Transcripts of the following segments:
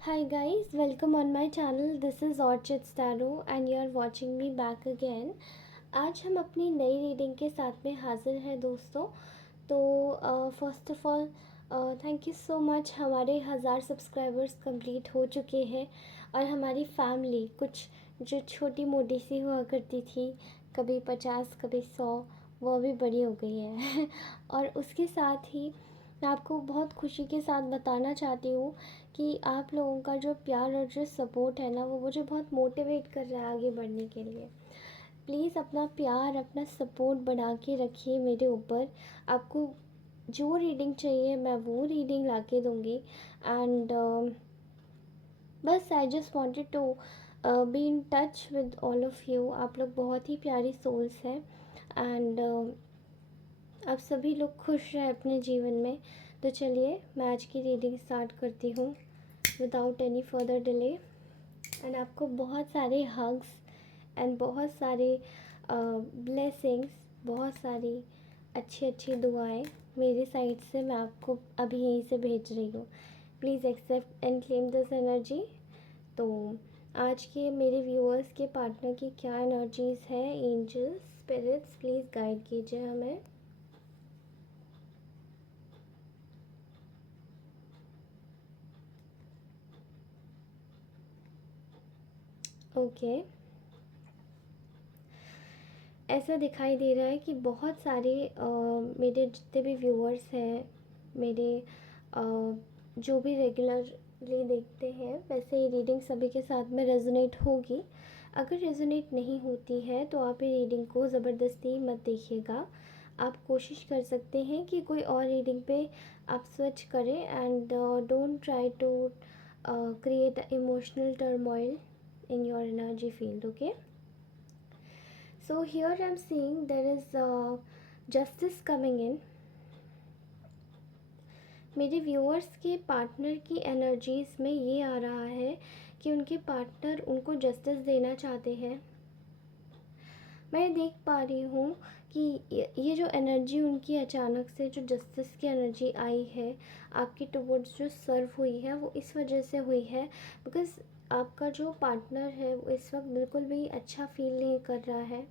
Hi guys, welcome on my channel. This is Orchid Starro and you are watching me back again. आज हम अपनी नई reading के साथ में हाजिर हैं दोस्तों। तो first of all thank you so much. हमारे 1000 सब्सक्राइबर्स कंप्लीट हो चुके हैं और हमारी फैमिली कुछ जो छोटी मोटी सी हुआ करती थी, कभी 50 कभी 100, वो अभी बड़ी हो गई है और उसके साथ ही मैं आपको बहुत खुशी के साथ बताना चाहती हूँ कि आप लोगों का जो प्यार और जो सपोर्ट है ना, वो मुझे बहुत मोटिवेट कर रहा है आगे बढ़ने के लिए। प्लीज़ अपना प्यार, अपना सपोर्ट बढ़ा के रखिए मेरे ऊपर। आपको जो रीडिंग चाहिए मैं वो रीडिंग ला के दूँगी। एंड बस I just wanted to be in touch with all of you. आप लोग बहुत ही प्यारी सोल्स हैं एंड आप सभी लोग खुश रहें अपने जीवन में। तो चलिए मैं आज की रीडिंग स्टार्ट करती हूँ without any further delay. And आपको बहुत सारे हग्स एंड बहुत सारे ब्लेसिंग्स, बहुत सारी अच्छी अच्छी दुआएं मेरी साइड से मैं आपको अभी यहीं से भेज रही हूँ। Please accept and claim this energy. तो आज के मेरे व्यूअर्स के पार्टनर की क्या एनर्जीज़ है, एंजल्स, स्पिरिट्स, प्लीज़ गाइड कीजिए हमें। ओके, ऐसा दिखाई दे रहा है कि बहुत सारे मेरे जितने भी व्यूअर्स हैं, मेरे जो भी रेगुलरली देखते हैं, वैसे ये रीडिंग सभी के साथ में रेजोनेट होगी। अगर रेजोनेट नहीं होती है तो आप ये रीडिंग को ज़बरदस्ती मत देखिएगा। आप कोशिश कर सकते हैं कि कोई और रीडिंग पे आप स्विच करें and don't try to create emotional turmoil in your energy field. Okay, so here I'm seeing there is justice coming in. मेरे व्यूअर्स के पार्टनर की एनर्जीज़ में ये आ रहा है कि उनके पार्टनर उनको जस्टिस देना चाहते हैं। मैं देख पा रही हूँ कि ये जो एनर्जी उनकी अचानक से जो जस्टिस की एनर्जी आई है आपके टुवर्ड्स जो सर्व हुई है, वो इस वजह से हुई है बिकॉज़ आपका जो पार्टनर है वो इस वक्त बिल्कुल भी अच्छा फील नहीं कर रहा है।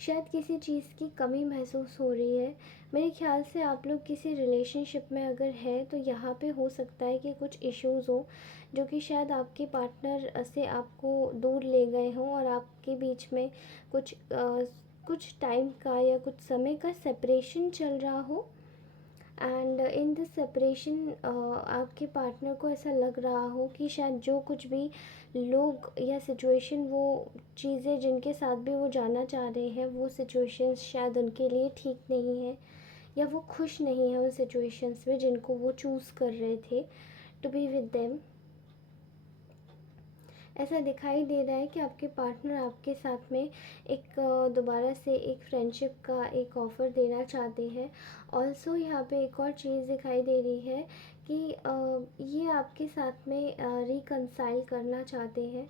शायद किसी चीज़ की कमी महसूस हो रही है। मेरे ख्याल से आप लोग किसी रिलेशनशिप में अगर है तो यहाँ पे हो सकता है कि कुछ इश्यूज़ हो जो कि शायद आपके पार्टनर से आपको दूर ले गए हों और आपके बीच में कुछ टाइम का या कुछ समय का सेपरेशन चल रहा हो। एंड इन दिस सेपरेशन आपके पार्टनर को ऐसा लग रहा हो कि शायद जो कुछ भी लोग या सिचुएशन, वो चीज़ें जिनके साथ भी वो जाना चाह रहे हैं, वो सिचुएशंस शायद उनके लिए ठीक नहीं है या वो खुश नहीं है उन सिचुएशंस में जिनको वो चूज़ कर रहे थे टू बी विद देम। ऐसा दिखाई दे रहा है कि आपके पार्टनर आपके साथ में एक दोबारा से एक फ्रेंडशिप का एक ऑफ़र देना चाहते हैं। ऑल्सो यहाँ पे एक और चीज़ दिखाई दे रही है कि ये आपके साथ में रिकंसाइल करना चाहते हैं,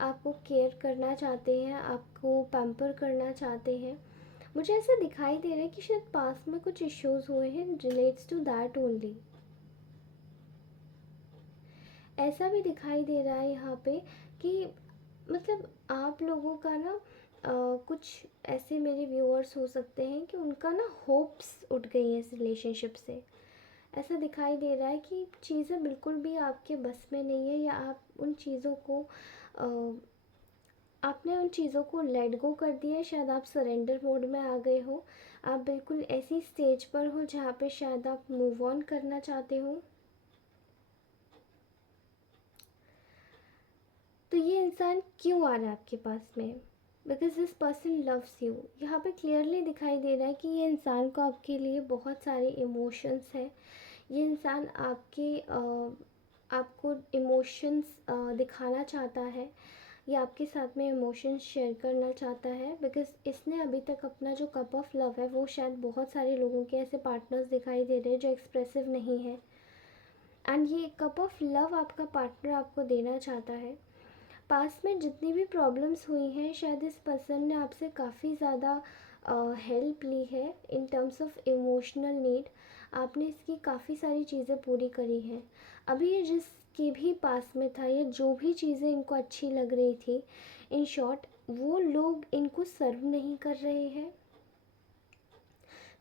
आपको केयर करना चाहते हैं, आपको पैम्पर करना चाहते हैं। मुझे ऐसा दिखाई दे रहा है कि शायद पास में कुछ इश्यूज़ हुए हैं रिलेट्स टू दैट ओनली। ऐसा भी दिखाई दे रहा है यहाँ पे कि मतलब आप लोगों का ना कुछ ऐसे मेरे व्यूअर्स हो सकते हैं कि उनका ना होप्स उठ गई हैं इस रिलेशनशिप से। ऐसा दिखाई दे रहा है कि चीज़ें बिल्कुल भी आपके बस में नहीं है या आप उन चीज़ों को आपने उन चीज़ों को लेट गो कर दिया है। शायद आप सरेंडर मोड में आ गए हो। आप बिल्कुल ऐसी स्टेज पर हो जहाँ पे शायद आप मूव ऑन करना चाहते हो। तो ये इंसान क्यों आ रहा है आपके पास में? Because this person loves you. यहाँ पे क्लियरली दिखाई दे रहा है कि ये इंसान को आपके लिए बहुत सारे इमोशंस हैं। ये इंसान आपको इमोशंस दिखाना चाहता है, ये आपके साथ में इमोशंस शेयर करना चाहता है बिकॉज इसने अभी तक अपना जो कप ऑफ लव है, वो शायद बहुत सारे लोगों के ऐसे पार्टनर्स दिखाई दे रहे हैं जो एक्सप्रेसिव नहीं है। एंड ये कप ऑफ लव आपका पार्टनर आपको देना चाहता है। पास्ट में जितनी भी प्रॉब्लम्स हुई हैं, शायद इस पर्सन ने आपसे काफ़ी ज़्यादा हेल्प ली है in terms of emotional need. आपने इसकी काफ़ी सारी चीज़ें पूरी करी हैं। अभी ये जिसके भी पास में था या जो भी चीज़ें इनको अच्छी लग रही थी, इन शॉर्ट वो लोग इनको सर्व नहीं कर रहे हैं।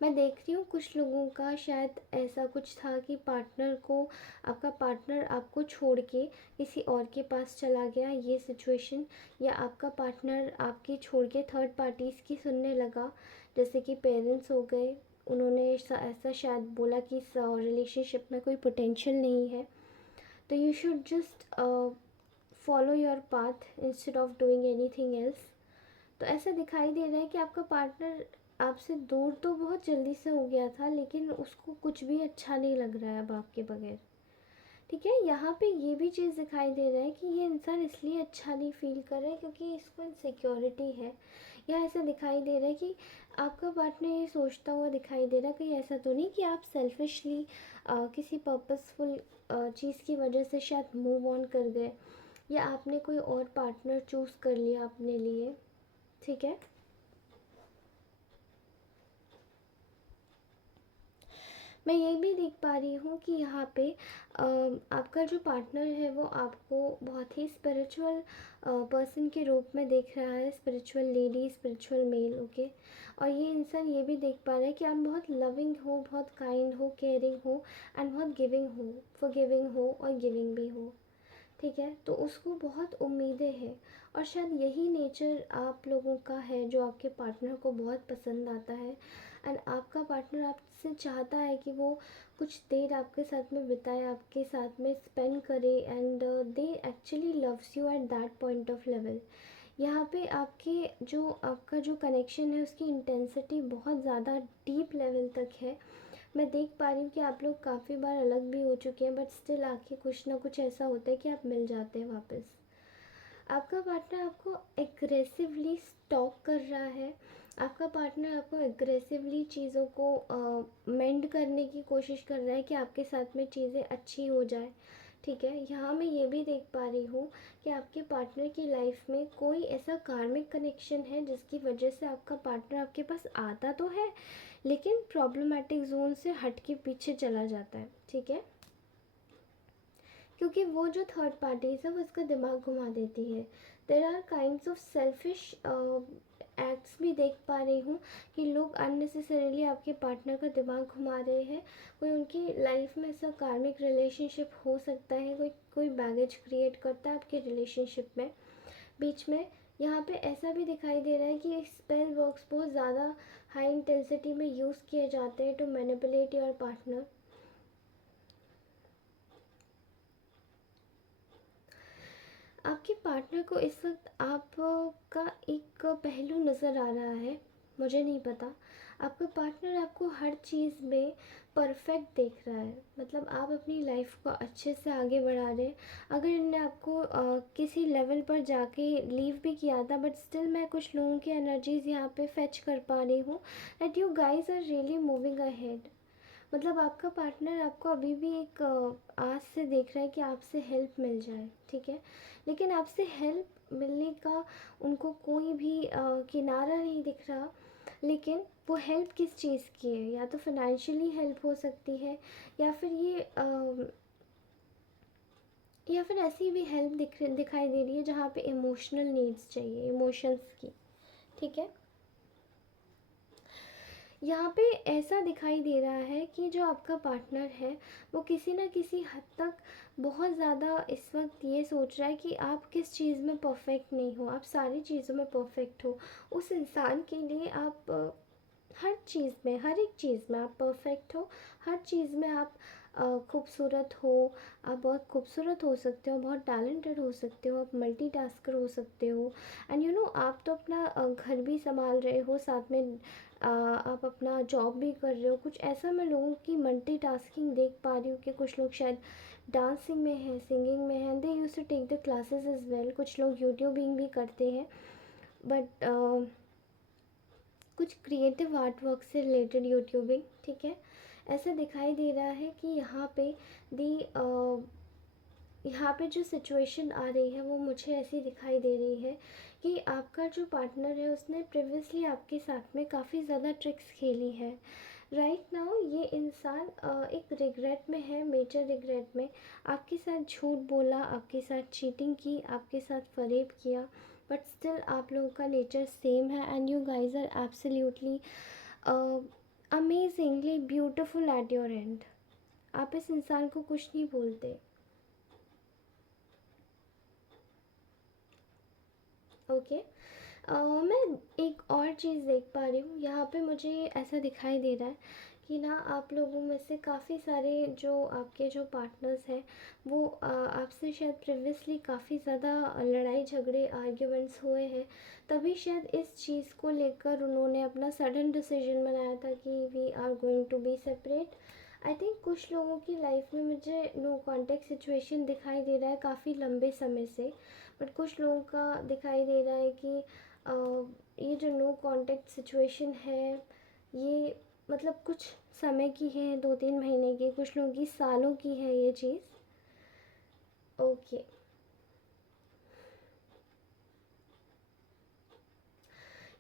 मैं देख रही हूँ कुछ लोगों का शायद ऐसा कुछ था कि पार्टनर को, आपका पार्टनर आपको छोड़ के किसी और के पास चला गया, ये सिचुएशन, या आपका पार्टनर आपकी छोड़ के थर्ड पार्टीज़ की सुनने लगा, जैसे कि पेरेंट्स हो गए, उन्होंने ऐसा शायद बोला कि इस रिलेशनशिप में कोई पोटेंशियल नहीं है, तो you should just follow your path instead of doing anything else. तो ऐसा दिखाई दे रहा है कि आपका पार्टनर आपसे दूर तो बहुत जल्दी से हो गया था, लेकिन उसको कुछ भी अच्छा नहीं लग रहा है अब आपके बगैर। ठीक है, यहाँ पे ये भी चीज़ दिखाई दे रहा है कि ये इंसान इसलिए अच्छा नहीं फील कर रहा है क्योंकि इसको इनसिक्योरिटी है, या ऐसा दिखाई दे रहा है कि आपका पार्टनर ये सोचता हुआ दिखाई दे रहा है, कहीं ऐसा तो नहीं कि आप सेल्फिशली किसी पर्पसफुल चीज़ की वजह से शायद मूव ऑन कर गए, या आपने कोई और पार्टनर चूज़ कर लिया अपने लिए। ठीक है, मैं ये भी देख पा रही हूँ कि यहाँ पे आपका जो पार्टनर है वो आपको बहुत ही स्पिरिचुअल पर्सन के रूप में देख रहा है, spiritual lady, spiritual male, okay. और ये इंसान ये भी देख पा रहा है कि आप बहुत लविंग हो, बहुत काइंड हो, केयरिंग हो, एंड बहुत गिविंग हो, फॉरगिविंग हो और गिविंग भी हो। ठीक है, तो उसको बहुत उम्मीदें हैं, और शायद यही नेचर आप लोगों का है जो आपके पार्टनर को बहुत पसंद आता है। एंड आपका पार्टनर आपसे चाहता है कि वो कुछ देर आपके साथ में बिताए, आपके साथ में स्पेंड करे, and they actually loves you at that point of level. यहाँ पे आपका जो कनेक्शन है उसकी इंटेंसिटी बहुत ज़्यादा डीप लेवल तक है। मैं देख पा रही हूँ कि आप लोग काफ़ी बार अलग भी हो चुके हैं, बट स्टिल आके कुछ ना कुछ ऐसा होता है कि आप मिल जाते हैं वापस। आपका पार्टनर आपको एग्रेसिवली स्टॉक कर रहा है, आपका पार्टनर आपको एग्रेसिवली चीज़ों को मेंड करने की कोशिश कर रहा है कि आपके साथ में चीज़ें अच्छी हो जाए। ठीक है, यहाँ मैं ये भी देख पा रही हूँ कि आपके पार्टनर की लाइफ में कोई ऐसा कार्मिक कनेक्शन है जिसकी वजह से आपका पार्टनर आपके पास आता तो है, लेकिन प्रॉब्लमेटिक जोन से हट के पीछे चला जाता है। ठीक है, क्योंकि वो जो थर्ड पार्टीज है वो इसका दिमाग घुमा देती है। There are kinds of selfish acts भी देख पा रही हूँ कि लोग अननेसेसरीली आपके पार्टनर का दिमाग घुमा रहे हैं। कोई उनकी लाइफ में ऐसा कार्मिक रिलेशनशिप हो सकता है, कोई कोई बैगेज क्रिएट करता है आपके रिलेशनशिप में बीच में। यहाँ पे ऐसा भी दिखाई दे रहा है कि स्पेल वर्क्स बहुत ज़्यादा हाई इंटेंसिटी में यूज़ किए जाते हैं टू मैनिपुलेट योर पार्टनर। आपके पार्टनर को इस वक्त आपका एक पहलू नज़र आ रहा है, मुझे नहीं पता। आपका पार्टनर आपको हर चीज़ में परफेक्ट देख रहा है, मतलब आप अपनी लाइफ को अच्छे से आगे बढ़ा रहे हैं। अगर इनने आपको किसी लेवल पर जाके लीव भी किया था, बट स्टिल मैं कुछ लोगों की एनर्जीज़ यहाँ पे फेच कर पा रही हूँ that you guys are really moving ahead. मतलब आपका पार्टनर आपको अभी भी एक आस से देख रहा है कि आपसे हेल्प मिल जाए। ठीक है, लेकिन आपसे हेल्प मिलने का उनको कोई भी किनारा नहीं दिख रहा। लेकिन वो हेल्प किस चीज़ की है, या तो फाइनेंशियली हेल्प हो सकती है, या फिर या फिर ऐसी भी हेल्प दिखाई दे रही है जहाँ पे इमोशनल नीड्स चाहिए, इमोशंस की। ठीक है, यहाँ पे ऐसा दिखाई दे रहा है कि जो आपका पार्टनर है वो किसी न किसी हद तक बहुत ज़्यादा इस वक्त ये सोच रहा है कि आप किस चीज़ में परफेक्ट नहीं हो, आप सारी चीज़ों में परफेक्ट हो। उस इंसान के लिए आप हर चीज़ में, हर एक चीज़ में आप परफेक्ट हो, हर चीज़ में आप खूबसूरत हो। आप बहुत खूबसूरत हो सकते हो, बहुत टैलेंटेड हो सकते हो, आप मल्टीटास्कर हो सकते हो। एंड यू नो आप तो अपना घर भी संभाल रहे हो, साथ में आप अपना जॉब भी कर रहे हो। कुछ ऐसा मैं लोगों की मल्टीटास्किंग देख पा रही हूँ कि कुछ लोग शायद डांसिंग में हैं, सिंगिंग में हैं, they use to take the classes as well. कुछ लोग यूट्यूबिंग भी करते हैं, बट कुछ क्रिएटिव आर्ट वर्क से रिलेटेड यूट्यूबिंग। ठीक है, ऐसा दिखाई दे रहा है कि यहाँ पे जो सिचुएशन आ रही है वो मुझे ऐसी दिखाई दे रही है कि आपका जो पार्टनर है उसने प्रिवियसली आपके साथ में काफ़ी ज़्यादा ट्रिक्स खेली है, राइट नाउ ये इंसान एक रिग्रेट में है, मेजर रिग्रेट में। आपके साथ झूठ बोला, आपके साथ चीटिंग की, आपके साथ फरेब किया, बट स्टिल आप लोगों का नेचर सेम है and you guys are absolutely amazingly beautiful at your end. आप इस इंसान को कुछ नहीं बोलते। ओके मैं एक और चीज़ देख पा रही हूँ यहाँ पे। मुझे ऐसा दिखाई दे रहा है कि ना आप लोगों में से काफ़ी सारे जो आपके जो पार्टनर्स हैं वो आपसे शायद प्रीवियसली काफ़ी ज़्यादा लड़ाई झगड़े आर्ग्यूमेंट्स हुए हैं, तभी शायद इस चीज़ को लेकर उन्होंने अपना सडन डिसीजन बनाया था कि we are going to be separate. I think कुछ लोगों की लाइफ में मुझे नो कॉन्टेक्ट सिचुएशन दिखाई दे रहा है काफ़ी लंबे समय से, बट कुछ लोगों का दिखाई दे रहा है कि ये जो नो कांटेक्ट सिचुएशन है ये मतलब कुछ समय की है, 2-3 महीने की, कुछ लोगों की सालों की है ये चीज़। ओके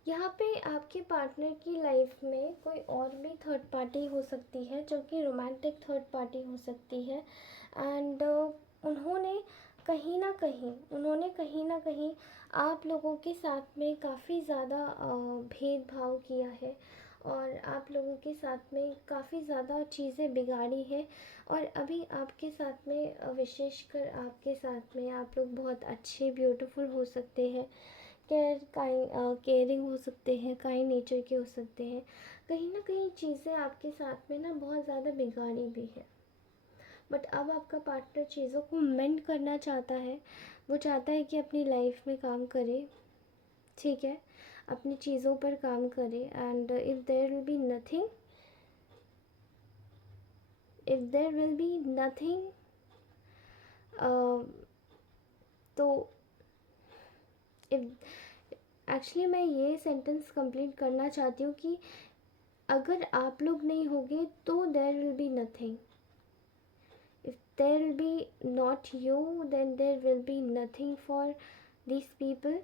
यहाँ पे आपके पार्टनर की लाइफ में कोई और भी थर्ड पार्टी हो सकती है जो कि रोमांटिक थर्ड पार्टी हो सकती है एंड उन्होंने कहीं ना कहीं आप लोगों के साथ में काफ़ी ज़्यादा भेदभाव किया है और आप लोगों के साथ में काफ़ी ज़्यादा चीज़ें बिगाड़ी है। और अभी आपके साथ में विशेषकर आपके साथ में आप लोग बहुत अच्छे ब्यूटीफुल हो सकते हैं, केयरिंग हो सकते हैं, काइंड नेचर के हो सकते हैं। कहीं ना कहीं चीज़ें आपके साथ में ना बहुत ज़्यादा बिगाड़ी भी है, बट अब आपका पार्टनर चीज़ों को मेंड करना चाहता है। वो चाहता है कि अपनी लाइफ में काम करे, ठीक है, अपनी चीज़ों पर काम करे and if there will be nothing तो इफ एक्चुअली मैं ये सेंटेंस कंप्लीट करना चाहती हूँ कि अगर आप लोग नहीं होगे तो there will be nothing. If there will be not you then there will be nothing for this people.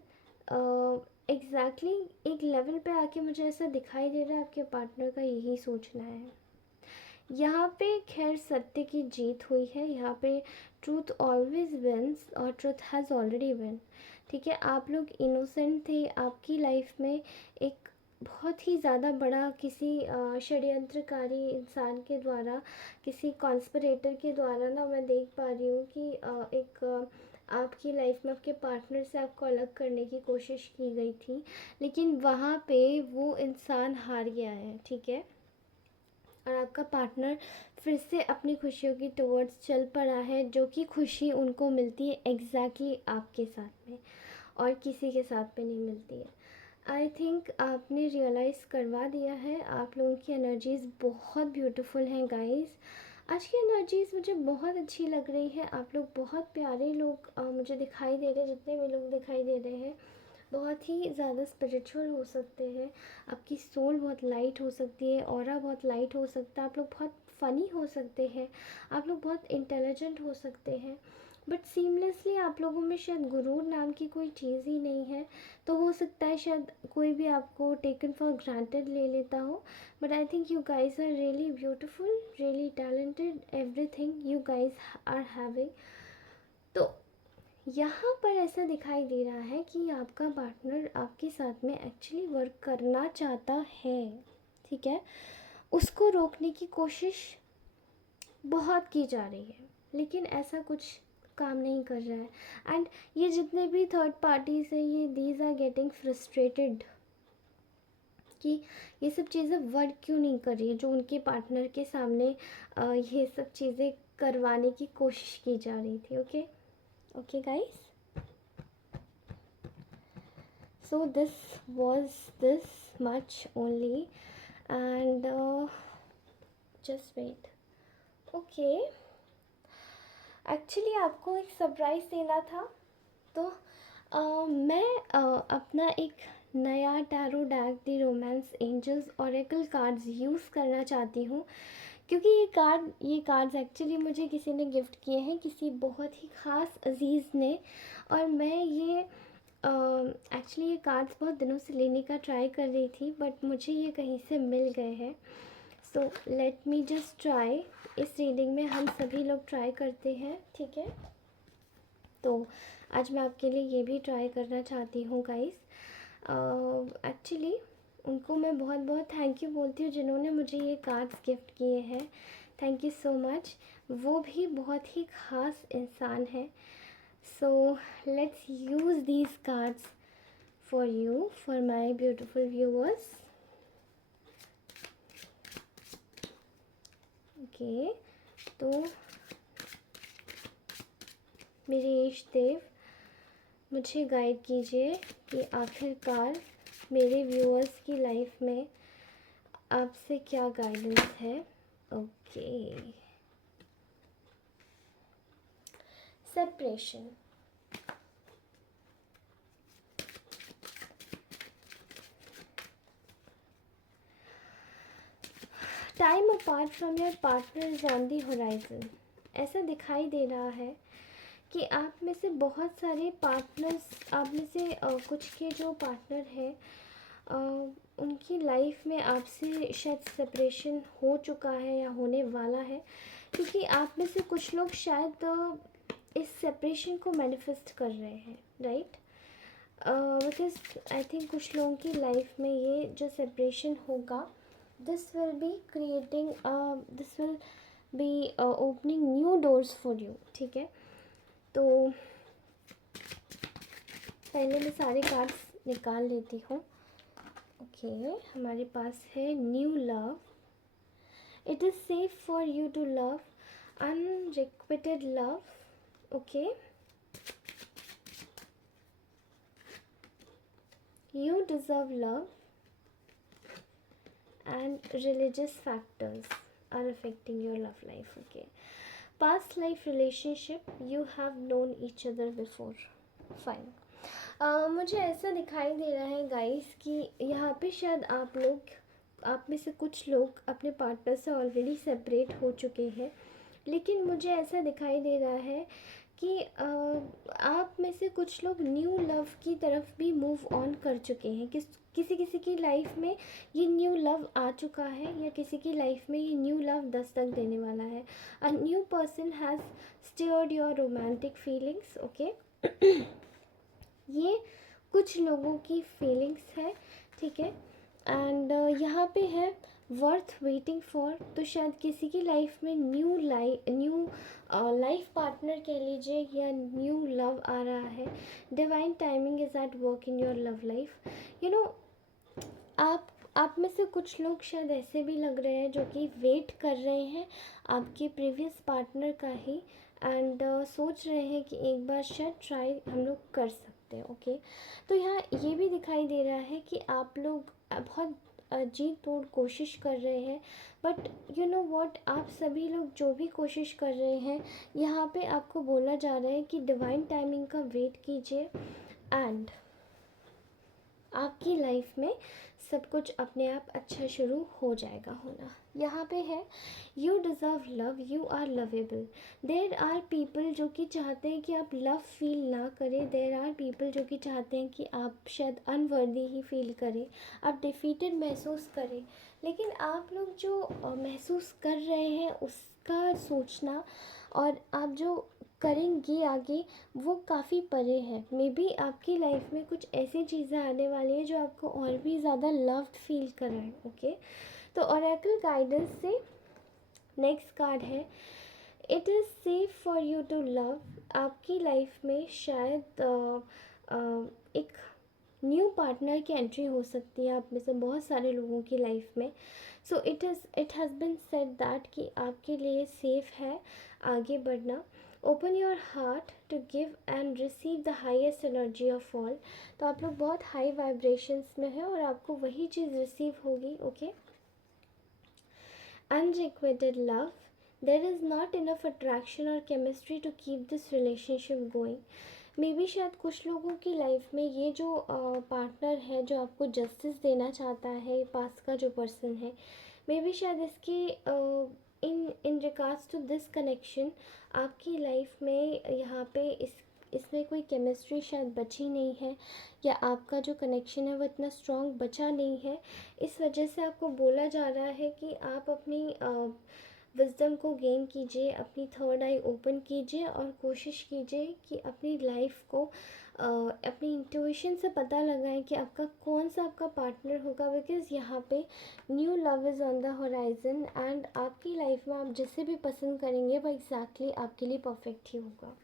Exactly एक लेवल पे आके मुझे ऐसा दिखाई दे रहा है आपके पार्टनर का यही सोचना है। यहाँ पे खैर सत्य की जीत हुई है, यहाँ पे ट्रूथ ऑलवेज विंस और ट्रूथ हैज़ ऑलरेडी विन। ठीक है, आप लोग इनोसेंट थे, आपकी लाइफ में एक बहुत ही ज़्यादा बड़ा किसी षड्यंत्रकारी इंसान के द्वारा, किसी कॉन्स्पिरेटर के द्वारा ना मैं देख पा रही हूँ कि आपकी लाइफ में आपके पार्टनर से आपको अलग करने की कोशिश की गई थी, लेकिन वहाँ पे वो इंसान हार गया है, ठीक है, और आपका पार्टनर फिर से अपनी खुशियों की टुवर्ड्स चल पड़ा है, जो कि खुशी उनको मिलती है एग्जैक्टली आपके साथ में और किसी के साथ में नहीं मिलती है। आई थिंक आपने रियलाइज़ करवा दिया है। आप लोगों की एनर्जीज़ बहुत ब्यूटीफुल हैं गाइस। आज की एनर्जीज़ मुझे बहुत अच्छी लग रही है। आप लोग बहुत प्यारे लोग मुझे दिखाई दे रहे हैं, जितने भी लोग दिखाई दे रहे हैं बहुत ही ज़्यादा स्पिरिचुअल हो सकते हैं, आपकी सोल बहुत लाइट हो सकती है, ऑरा बहुत लाइट हो सकता है, आप लोग बहुत फ़नी हो सकते हैं, आप लोग बहुत इंटेलिजेंट हो सकते हैं, बट सीमलेसली आप लोगों में शायद गुरूर नाम की कोई चीज़ ही नहीं है। तो हो सकता है शायद कोई भी आपको टेकन फॉर ग्रांटेड ले लेता हो, but I think you guys are really beautiful, really talented, everything you guys are having. तो यहाँ पर ऐसा दिखाई दे रहा है कि आपका पार्टनर आपके साथ में एक्चुअली वर्क करना चाहता है, ठीक है, उसको रोकने की कोशिश बहुत की जा रही है, लेकिन ऐसा कुछ काम नहीं कर रहा है। एंड ये जितने भी थर्ड पार्टीज हैं ये दीज आर गेटिंग फ्रस्ट्रेटेड कि ये सब चीज़ें वर्क क्यों नहीं कर रही है, जो उनके पार्टनर के सामने ये सब चीज़ें करवाने की कोशिश की जा रही थी। Okay okay guys, so this was this much only and just wait. okay, actually आपको एक सरप्राइज़ देना था, तो मैं अपना एक नया tarot deck the romance angels oracle cards use करना चाहती हूँ, क्योंकि ये कार्ड्स एक्चुअली मुझे किसी ने गिफ्ट किए हैं, किसी बहुत ही ख़ास अज़ीज़ ने, और मैं ये एक्चुअली ये कार्ड्स बहुत दिनों से लेने का ट्राई कर रही थी, बट मुझे ये कहीं से मिल गए हैं। So let me just try. इस रीडिंग में हम सभी लोग ट्राई करते हैं, ठीक है। तो आज मैं आपके लिए ये भी ट्राई करना चाहती हूँ गाइस। एक्चुअली उनको मैं बहुत बहुत थैंक यू बोलती हूँ जिन्होंने मुझे ये कार्ड्स गिफ्ट किए हैं। Thank you so much. वो भी बहुत ही ख़ास इंसान है। So let's use these cards for you, for my beautiful viewers. Okay, तो मेरे इष्ट देव मुझे गाइड कीजिए कि आखिरकार मेरे व्यूअर्स की लाइफ में आपसे क्या गाइडेंस है। Okay, separation. Time apart from your partner is on the horizon. ऐसा दिखाई दे रहा है कि आप में से बहुत सारे पार्टनर्स, आप में से कुछ के जो पार्टनर हैं उनकी लाइफ में आपसे शायद सेपरेशन हो चुका है या होने वाला है, क्योंकि आप में से कुछ लोग शायद इस सेपरेशन को मैनिफेस्ट कर रहे हैं, राइट। बिकॉज आई थिंक कुछ लोगों की लाइफ में ये जो सेपरेशन होगा, this will be creating, this will be opening new doors for you, ठीक है। तो पहले मैं सारे कार्ड्स निकाल लेती हूँ। ओके, हमारे पास है new love. It is safe for you to love, unrequited love. Okay, you deserve love, and religious factors are affecting your love life. Okay, past life relationship, you have known each other before. Fine. मुझे ऐसा दिखाई दे रहा है guys कि यहाँ पे शायद आप में से कुछ लोग अपने पार्टनर से ऑलरेडी सेपरेट हो चुके हैं, लेकिन मुझे ऐसा दिखाई दे रहा है कि आप में से कुछ लोग न्यू लव की तरफ भी मूव ऑन कर चुके हैं। किसी किसी की लाइफ में ये न्यू लव आ चुका है, या किसी की लाइफ में ये न्यू लव दस्तक देने वाला है। A new person has stirred your romantic feelings. Okay, ये कुछ लोगों की फीलिंग्स है, ठीक है। एंड यहाँ पे है वर्थ वेटिंग फॉर। तो शायद किसी की लाइफ में न्यू लाइफ पार्टनर कह लीजिए, या न्यू लव आ रहा है। Divine timing is at work in your love life. You know, आप में से कुछ लोग शायद ऐसे भी लग रहे हैं जो कि वेट कर रहे हैं आपके प्रीवियस पार्टनर का ही, एंड सोच रहे हैं कि एक बार शायद ट्राई हम लोग कर सकते हैं। ओके, तो यहाँ ये भी दिखाई दे रहा है कि आप लोग बहुत जी तोड़ कोशिश कर रहे हैं, बट यू नो व्हाट, आप सभी लोग जो भी कोशिश कर रहे हैं, यहाँ पे आपको बोला जा रहा है कि डिवाइन टाइमिंग का वेट कीजिए, एंड आपकी लाइफ में सब कुछ अपने आप अच्छा शुरू हो जाएगा होना। यहाँ पे है you deserve love, you are lovable. There are people जो कि चाहते हैं कि आप लव फील ना करें। देर आर पीपल जो कि चाहते हैं कि आप शायद अनवर्दी ही फील करें, आप डिफीटेड महसूस करें। लेकिन आप लोग जो महसूस कर रहे हैं उसका सोचना और आप जो करेंगे आगे, वो काफ़ी परे है। मे बी आपकी लाइफ में कुछ ऐसी चीज़ें आने वाली हैं जो आपको और भी ज़्यादा लव्ड फील कराएं। ओके, तो ओरेकल गाइडेंस से नेक्स्ट कार्ड है it is safe for you to love. आपकी लाइफ में शायद एक न्यू पार्टनर की एंट्री हो सकती है आप में से बहुत सारे लोगों की लाइफ में। So it has been said that कि आपके लिए सेफ़ है आगे बढ़ना। Open your heart to give and receive the highest energy of all. तो आप लोग बहुत हाई वाइब्रेशंस में हैं और आपको वही चीज़ रिसीव होगी। Okay, unrequited love, there is not enough attraction और chemistry to keep this relationship going. Maybe शायद कुछ लोगों की लाइफ में ये जो पार्टनर है जो आपको जस्टिस देना चाहता है, पास का जो पर्सन है, मे बी शायद इसकी in regards to this connection आपकी लाइफ में यहाँ पे इसमें में कोई केमिस्ट्री शायद बची नहीं है, या आपका जो कनेक्शन है वो इतना स्ट्रॉन्ग बचा नहीं है। इस वजह से आपको बोला जा रहा है कि आप अपनी विज़डम को गेन कीजिए, अपनी थर्ड आई ओपन कीजिए और कोशिश कीजिए कि अपनी लाइफ को अपनी इंट्यूशन से पता लगाएं कि आपका कौन सा आपका पार्टनर होगा, बिकॉज़ यहाँ पे new love is on the horizon and आपकी लाइफ में आप जिसे भी पसंद करेंगे वो एग्जैक्टली आपके लिए परफेक्ट ही होगा।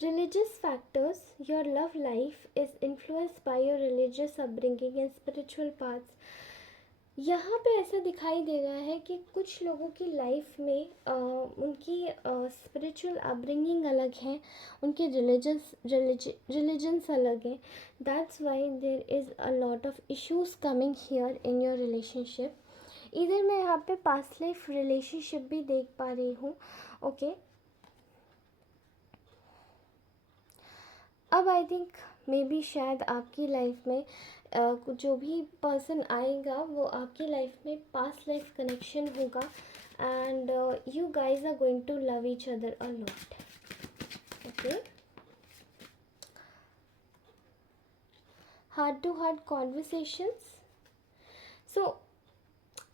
Religious factors. Your love life is influenced by your religious upbringing and spiritual paths. यहाँ पे ऐसा दिखाई दे रहा है कि कुछ लोगों की लाइफ में उनकी स्पिरिचुअल अपब्रिंगिंग अलग है, उनके रिलीजन्स अलग हैं। That's why there is a lot of issues coming here in your relationship. इधर मैं यहाँ पे पास्ट लाइफ रिलेशनशिप भी देख पा रही हूँ। ओके, अब आई थिंक मे बी शायद आपकी लाइफ में जो भी पर्सन आएगा वो आपकी लाइफ में पास्ट लाइफ कनेक्शन होगा and you guys are going to love each other a lot. Okay, heart to heart conversations. So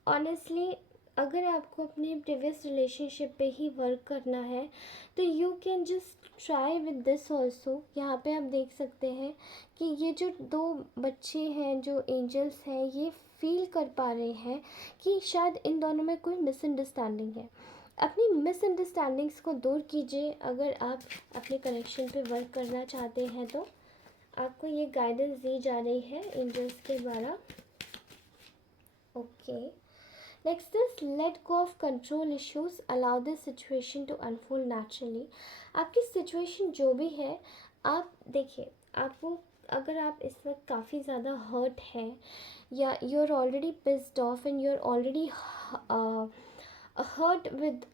honestly अगर आपको अपने प्रीवियस रिलेशनशिप पे ही वर्क करना है तो you can just try with this also. यहाँ पे आप देख सकते हैं कि ये जो दो बच्चे हैं, जो एंजल्स हैं, ये फील कर पा रहे हैं कि शायद इन दोनों में कोई मिसअंडरस्टैंडिंग है। अपनी मिसअंडरस्टैंडिंग्स को दूर कीजिए। अगर आप अपने कनेक्शन पे वर्क करना चाहते हैं तो आपको ये गाइडेंस दी जा रही है एंजल्स के द्वारा। Okay, next is let go of control issues, allow this situation to unfold naturally. आपकी सिचुएशन जो भी है, आप देखिए, आपको अगर आप इस वक्त काफ़ी ज़्यादा हर्ट है या you are already pissed off and you are already hurt with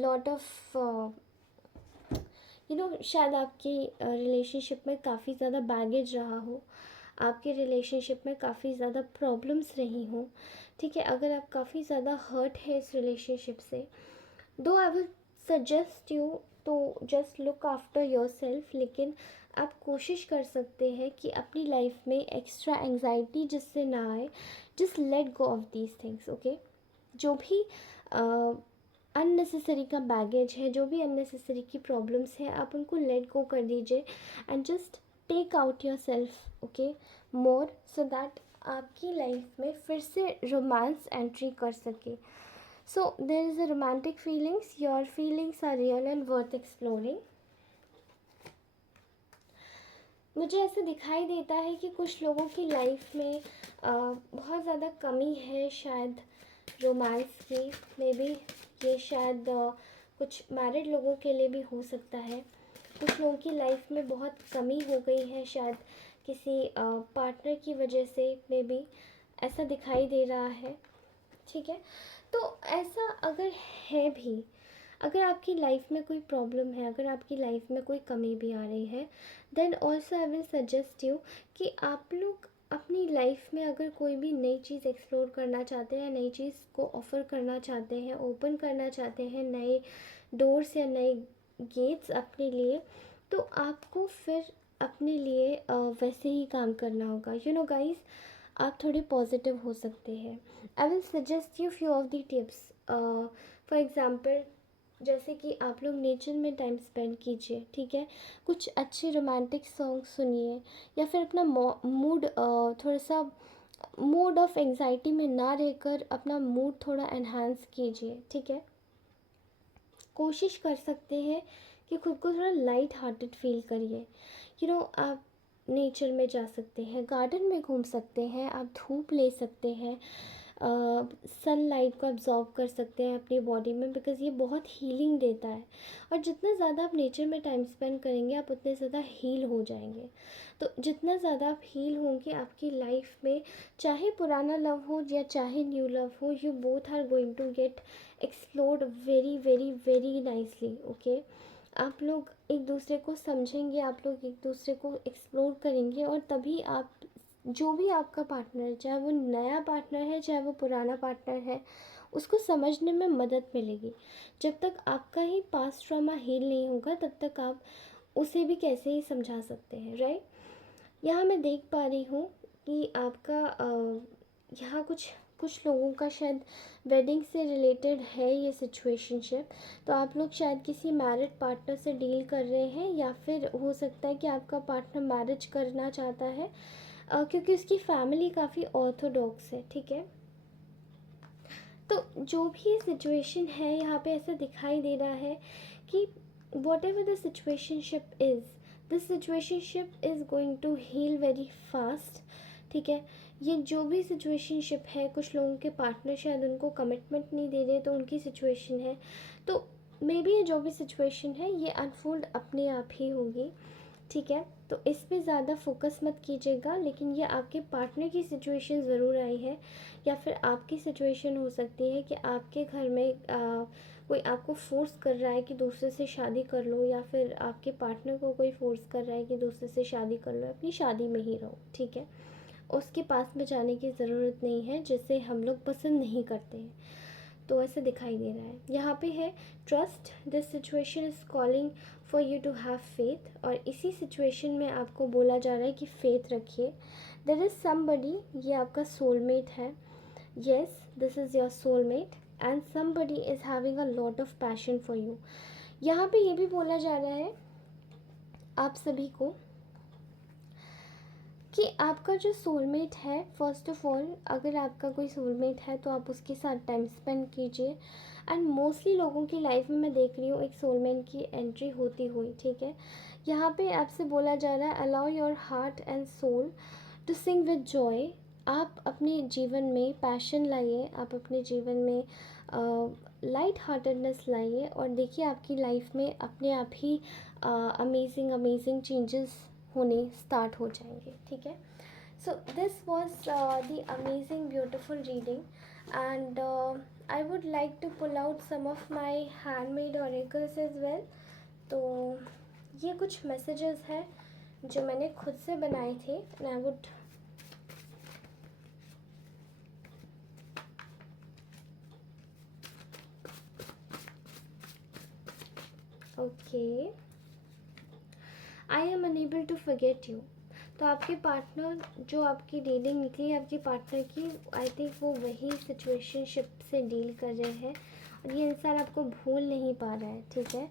lot of शायद आपकी रिलेशनशिप में काफ़ी ज़्यादा बैगेज रहा हो, आपके रिलेशनशिप में काफ़ी ज़्यादा प्रॉब्लम्स रही हों, ठीक है, अगर आप काफ़ी ज़्यादा हर्ट है इस रिलेशनशिप से, दो आई विल सजेस्ट यू तो just look after your self. लेकिन आप कोशिश कर सकते हैं कि अपनी लाइफ में एक्स्ट्रा एंग्जाइटी जिससे ना आए, just let go of these things. Okay, जो भी अननेसेसरी का बैगेज है, जो भी अननेसेसरी की प्रॉब्लम्स हैं, आप उनको लेट गो कर दीजिए and just take out yourself, okay, more, so that आपकी लाइफ में फिर से रोमांस एंट्री कर सके। So there is a romantic feelings, your feelings are real and worth exploring. मुझे ऐसा दिखाई देता है कि कुछ लोगों की लाइफ में बहुत ज़्यादा कमी है शायद रोमांस की। मे बी ये शायद कुछ मैरिड लोगों के लिए भी हो सकता है। कुछ लोगों की लाइफ में बहुत कमी हो गई है शायद किसी पार्टनर की वजह से, मे बी ऐसा दिखाई दे रहा है, ठीक है। तो ऐसा अगर है भी, अगर आपकी लाइफ में कोई प्रॉब्लम है, अगर आपकी लाइफ में कोई कमी भी आ रही है, then also I will suggest you कि आप लोग अपनी लाइफ में अगर कोई भी नई चीज़ एक्सप्लोर करना चाहते हैं, नई चीज़ को ऑफ़र करना चाहते हैं, ओपन करना चाहते हैं नए डोर्स या नए गेट्स अपने लिए, तो आपको फिर अपने लिए वैसे ही काम करना होगा। यू नो गाइस, आप थोड़े पॉजिटिव हो सकते हैं। आई will suggest you few of the tips. For example, जैसे कि आप लोग नेचर में टाइम स्पेंड कीजिए, ठीक है, कुछ अच्छे रोमांटिक सॉन्ग सुनिए, या फिर अपना मूड थोड़ा सा मूड ऑफ एंग्जाइटी में ना रहकर अपना मूड थोड़ा एनहांस कीजिए, ठीक है। कोशिश कर सकते हैं कि खुद को थोड़ा लाइट हार्टेड फील करिए। आप नेचर में जा सकते हैं, गार्डन में घूम सकते हैं, आप धूप ले सकते हैं, सनलाइट को अब्जॉर्ब कर सकते हैं अपनी बॉडी में, बिकॉज़ ये बहुत हीलिंग देता है। और जितना ज़्यादा आप नेचर में टाइम स्पेंड करेंगे, आप उतने ज़्यादा हील हो जाएंगे। तो जितना ज़्यादा आप हील होंगे आपकी लाइफ में, चाहे पुराना लव हो या चाहे न्यू लव हो, you both are going to get explored very very very nicely. Okay, आप लोग एक दूसरे को समझेंगे, आप लोग एक दूसरे को एक्सप्लोर करेंगे, और तभी आप जो भी आपका पार्टनर है, चाहे वो नया पार्टनर है चाहे वो पुराना पार्टनर है, उसको समझने में मदद मिलेगी। जब तक आपका ही पास्ट ट्रॉमा हील नहीं होगा, तब तक आप उसे भी कैसे ही समझा सकते हैं, राइट। यहाँ मैं देख पा रही हूँ कि आपका यहाँ कुछ कुछ लोगों का शायद वेडिंग से रिलेटेड है ये सिचुएशनशिप। तो आप लोग शायद किसी मैरिड पार्टनर से डील कर रहे हैं, या फिर हो सकता है कि आपका पार्टनर मैरिज करना चाहता है, क्योंकि उसकी फैमिली काफ़ी ऑर्थोडॉक्स है, ठीक है। तो जो भी सिचुएशन है यहाँ पे ऐसा दिखाई दे रहा है कि whatever the situationship is, this situationship is going to heal very fast, ठीक है। ये जो भी सिचुएशनशिप है, कुछ लोगों के पार्टनर शायद उनको कमिटमेंट नहीं दे रहे, तो उनकी सिचुएशन है। तो मे बी ये जो भी सिचुएशन है ये अनफोल्ड अपने आप ही होगी, ठीक है। तो इस पे ज़्यादा फोकस मत कीजिएगा, लेकिन ये आपके पार्टनर की सिचुएशन ज़रूर आई है, या फिर आपकी सिचुएशन हो सकती है कि आपके घर में कोई आपको फोर्स कर रहा है कि दूसरे से शादी कर लो, या फिर आपके पार्टनर को कोई फोर्स कर रहा है कि दूसरे से शादी कर लो, अपनी शादी में ही रहो, ठीक है। उसके पास में जाने की ज़रूरत नहीं है जिसे हम लोग पसंद नहीं करते हैं। तो ऐसा दिखाई दे रहा है यहाँ पे है trust, this situation is calling for you to have faith. और इसी सिचुएशन में आपको बोला जा रहा है कि फेथ रखिए। देयर इज़ समबडी, ये आपका सोलमेट है, yes this is your soulmate, and somebody is having a lot of passion for you. यहाँ पे ये भी बोला जा रहा है आप सभी को कि आपका जो सोलमेट है, फर्स्ट ऑफ ऑल अगर आपका कोई सोलमेट है तो आप उसके साथ टाइम स्पेंड कीजिए। एंड मोस्टली लोगों की लाइफ में मैं देख रही हूँ एक सोलमेट की एंट्री होती हुई, ठीक है। यहाँ पे आपसे बोला जा रहा है allow your heart and soul to sing with joy. आप अपने जीवन में पैशन लाइए, आप अपने जीवन में लाइट हार्टेडनेस लाइए, और देखिए आपकी लाइफ में अपने आप ही अमेजिंग अमेजिंग चेंजेस होने स्टार्ट हो जाएंगे, ठीक है। So this was the amazing beautiful reading, and I would like to pull out some of my handmade oracles as well. तो ये कुछ मैसेजेस हैं जो मैंने खुद से बनाए थे, and I would okay, I am unable to forget you. तो आपके पार्टनर, जो आपकी रीडिंग निकली आपके पार्टनर की, आई थिंक वो वही सिचुएशनशिप से डील कर रहे हैं, और ये इंसान आपको भूल नहीं पा रहा है, ठीक है।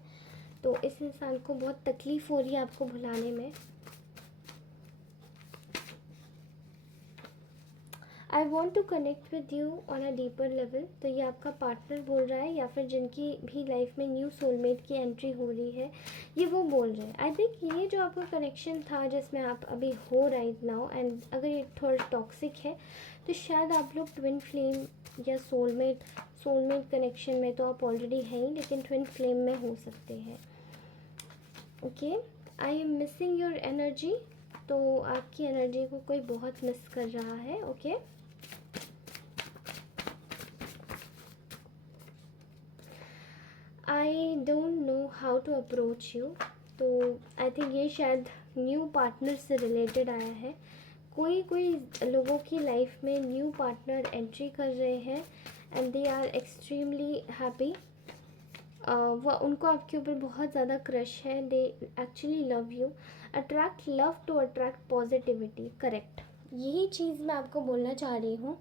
तो इस इंसान को बहुत तकलीफ़ हो रही है आपको भुलाने में। I want to connect with you on a deeper level. तो ये आपका पार्टनर बोल रहा है, या फिर जिनकी भी लाइफ में न्यू सोलमेट की एंट्री हो रही है, ये वो बोल रहे हैं। आई थिंक ये जो आपका कनेक्शन था जिसमें आप अभी हो राइट नाउ, एंड अगर ये थोड़ा टॉक्सिक है तो शायद आप लोग ट्विन फ्लेम या सोलमेट कनेक्शन में तो आप ऑलरेडी हैं ही, लेकिन ट्विन फ्लेम में हो सकते हैं। Okay, I am missing your energy. तो आपकी एनर्जी को कोई बहुत मिस कर रहा है, okay. I don't know how to approach you. तो आई थिंक ये शायद न्यू पार्टनर से रिलेटेड आया है। कोई कोई लोगों की लाइफ में न्यू पार्टनर एंट्री कर रहे हैं, and they are extremely happy. वह उनको आपके ऊपर बहुत ज़्यादा क्रश है, they actually love you. Attract love to attract positivity, correct. यही चीज़ मैं आपको बोलना चाह रही हूँ।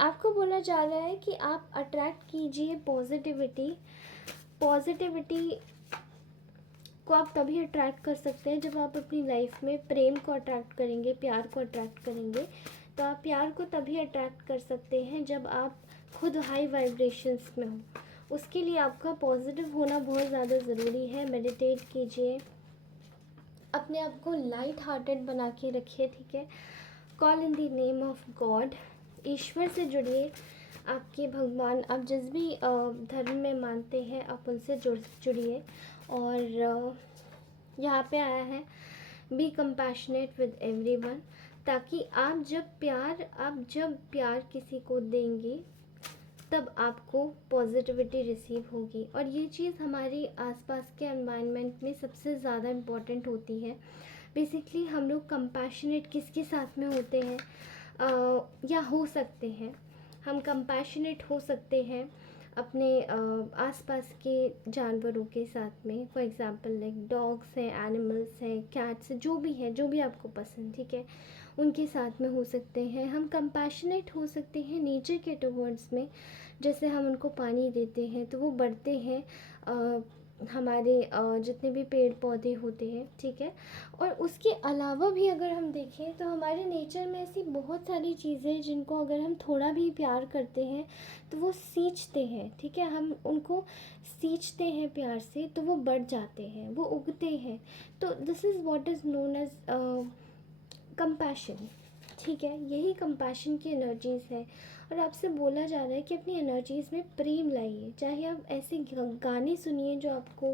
आपको बोला जा रहा है कि आप अट्रैक्ट कीजिए पॉजिटिविटी। पॉजिटिविटी को आप तभी अट्रैक्ट कर सकते हैं जब आप अपनी लाइफ में प्रेम को अट्रैक्ट करेंगे, प्यार को अट्रैक्ट करेंगे। तो आप प्यार को तभी अट्रैक्ट कर सकते हैं जब आप खुद हाई वाइब्रेशंस में हो। उसके लिए आपका पॉजिटिव होना बहुत ज़्यादा ज़रूरी है। मेडिटेट कीजिए, अपने आप को लाइट हार्टेड बना के रखिए, ठीक है। Call in the name of God, ईश्वर से जुड़िए। आपके भगवान, आप जिस भी धर्म में मानते हैं आप उनसे जुड़िए। और यहाँ पे आया है बी कंपैशनेट विद एवरीवन, ताकि आप जब प्यार किसी को देंगे तब आपको पॉजिटिविटी रिसीव होगी। और ये चीज़ हमारे आसपास के एनवायरनमेंट में सबसे ज़्यादा इम्पॉर्टेंट होती है। बेसिकली हम लोग कंपैशनेट किसके साथ में होते हैं, या हो सकते हैं, हम कंपैशनेट हो सकते हैं अपने आसपास के जानवरों के साथ में, फॉर एग्ज़ाम्पल लाइक डॉग्स हैं, एनिमल्स हैं, कैट्स, जो भी है, जो भी आपको पसंद, ठीक है, उनके साथ में हो सकते हैं। हम कंपैशनेट हो सकते हैं नेचर के टुवर्ड्स में, जैसे हम उनको पानी देते हैं तो वो बढ़ते हैं, हमारे जितने भी पेड़ पौधे होते हैं, ठीक है। और उसके अलावा भी अगर हम देखें तो हमारे नेचर में ऐसी बहुत सारी चीज़ें हैं जिनको अगर हम थोड़ा भी प्यार करते हैं तो वो सींचते हैं, ठीक है, हम उनको सींचते हैं प्यार से तो वो बढ़ जाते हैं, वो उगते हैं। तो this is what is known as compassion, ठीक है, यही कंपैशन की एनर्जीज़ है। और आपसे बोला जा रहा है कि अपनी एनर्जीज़ में प्रेम लाइए। चाहे आप ऐसे गाने सुनिए जो आपको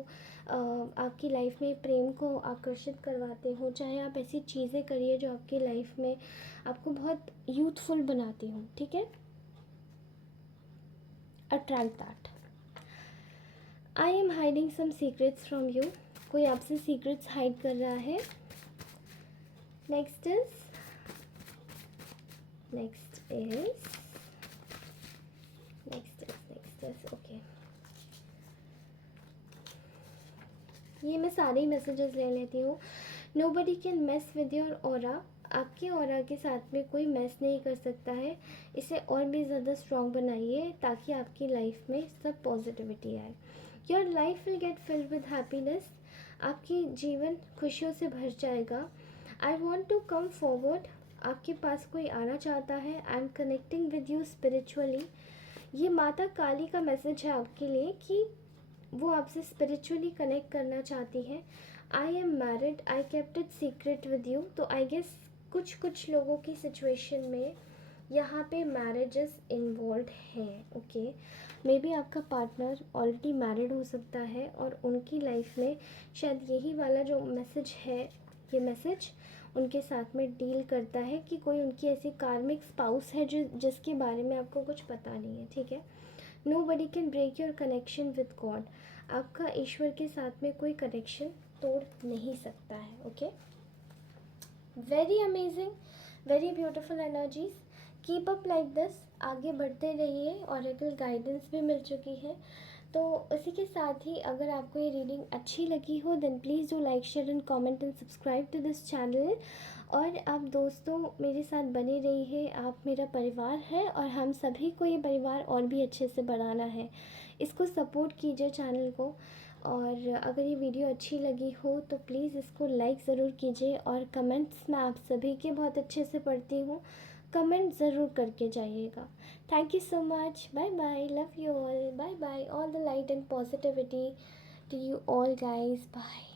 आपकी लाइफ में प्रेम को आकर्षित करवाते हो, चाहे आप ऐसी चीज़ें करिए जो आपकी लाइफ में आपको बहुत यूथफुल बनाती हो, ठीक है। Attract that. I am hiding some secrets from you. कोई आपसे सीक्रेट्स हाइड कर रहा है। नेक्स्ट इज ओके, ये मैं सारे ही मैसेजेस ले लेती हूँ। Nobody can mess with your aura. आपके ऑरा के साथ में कोई मैस नहीं कर सकता है। इसे और भी ज़्यादा स्ट्रॉन्ग बनाइए ताकि आपकी लाइफ में सब पॉजिटिविटी आए। Your life will get filled with happiness. आपकी जीवन खुशियों से भर जाएगा। I want to come forward. आपके पास कोई आना चाहता है। I am connecting with you spiritually. ये माता काली का मैसेज है आपके लिए कि वो आपसे स्पिरिचुअली कनेक्ट करना चाहती है। I am married, I kept it secret with you. तो आई गेस कुछ लोगों की सिचुएशन में यहाँ पे मैरिजेस इन्वॉल्व हैं, ओके। मे बी आपका पार्टनर ऑलरेडी मैरिड हो सकता है और उनकी लाइफ में शायद यही वाला जो मैसेज है, ये मैसेज उनके साथ में डील करता है कि कोई उनकी ऐसी कार्मिक स्पाउस है जिसके बारे में आपको कुछ पता नहीं है, ठीक है। Nobody can break your connection with God. आपका ईश्वर के साथ में कोई कनेक्शन तोड़ नहीं सकता है, okay. Very amazing, very beautiful energies. Keep up like this. आगे बढ़ते रहिए। ऑरेकल गाइडेंस भी मिल चुकी है। तो इसी के साथ ही अगर आपको ये रीडिंग अच्छी लगी हो then please do like, share and comment and subscribe to this channel. और आप दोस्तों मेरे साथ बने रहिए। आप मेरा परिवार है और हम सभी को ये परिवार और भी अच्छे से बढ़ाना है। इसको सपोर्ट कीजिए चैनल को। और अगर ये वीडियो अच्छी लगी हो तो प्लीज़ इसको लाइक ज़रूर कीजिए। और कमेंट्स मैं आप सभी के बहुत अच्छे से पढ़ती हूँ, कमेंट ज़रूर करके जाइएगा। Thank you so much. Bye bye, love you all. Bye bye, all the light and positivity to you all guys. Bye.